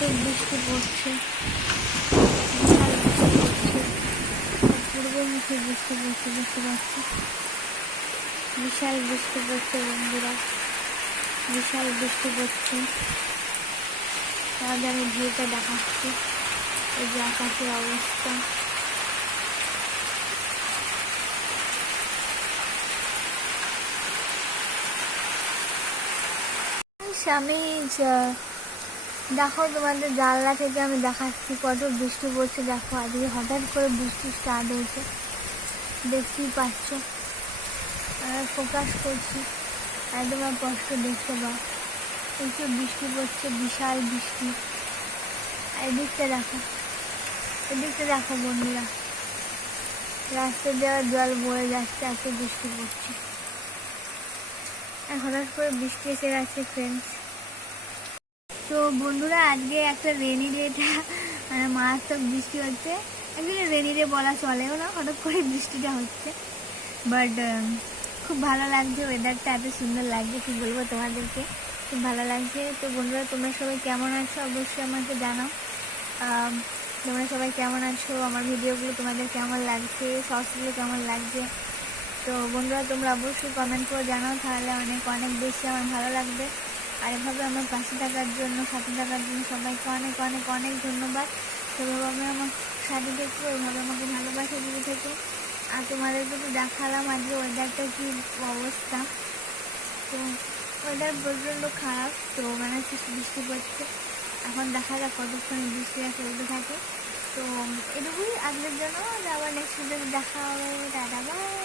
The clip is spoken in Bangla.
প্রচুর বৃষ্টি পড়ছে, বিশাল বৃষ্টি পড়ছে, পূর্বমুখী বৃষ্টি পড়ছে, দেখতে পাচ্ছি বিশাল বৃষ্টি পড়ছে বন্ধুরা, বিশাল বৃষ্টি পড়ছে। তাহলে আমি ভিউটা দেখাচ্ছি, এই যে আকাশের অবস্থা। আমি দেখো তোমাদের জানলা থেকে আমি দেখাচ্ছি কত বৃষ্টি পড়ছে। দেখো আজকে হঠাৎ করে বৃষ্টি স্টার্ট হয়েছে, দেখতেই পাচ্ছ। ফোকাস করছি একদম স্পষ্ট দেখতে পাও, প্রচুর বৃষ্টি পড়ছে, বিশাল বৃষ্টি। এদিকটা দেখো, এদিকটা দেখো বন্ধুরা, রাস্তা দেওয়ার জল বয়ে যাচ্ছে, এত বৃষ্টি পড়ছে। হঠাৎ করে বৃষ্টি এসে গেছে ফ্রেন্ডস। তো বন্ধুরা আজকে একটা রেনি ডেটা, মানে মারাত্মক বৃষ্টি হচ্ছে। একদিন রেনি ডে বলা চলেও না, হঠাৎ করে বৃষ্টিটা হচ্ছে। বাট খুব ভালো লাগছে, ওয়েদারটা এত সুন্দর লাগছে, কি বলবো তোমাদেরকে, খুব ভালো লাগছে। তো বন্ধুরা তোমরা সবাই কেমন আছো অবশ্যই আমাকে জানাও। তোমরা সবাই কেমন আছো, আমার ভিডিওগুলো তোমাদের কেমন লাগছে, শর্টসগুলো কেমন লাগছে। তো বন্ধুরা তোমরা অবশ্যই কমেন্ট করে জানাও, তাহলে অনেক অনেক বেশি আমার ভালো লাগবে। আর এভাবে আমার পাশে থাকার জন্য, সাথে থাকার জন্য সবাইকে অনেক অনেক অনেক ধন্যবাদ। সেভাবে আমার সাথে থেকো, এভাবে আমাকে ভালোবাসা দিয়ে থেকো। আর তোমাদেরকে তো দেখালাম আজকে ওয়েদারটা কী অবস্থা। তো ওয়েদার প্রচণ্ড খারাপ, তো মানে বৃষ্টি পড়ছে। এখন দেখা যাক কতক্ষণ বৃষ্টিটা চলতে থাকে। তো এটুকুই আজকের জন্য, আবার নেক্সট ভিডিওতে দেখা হবে। Tata bye.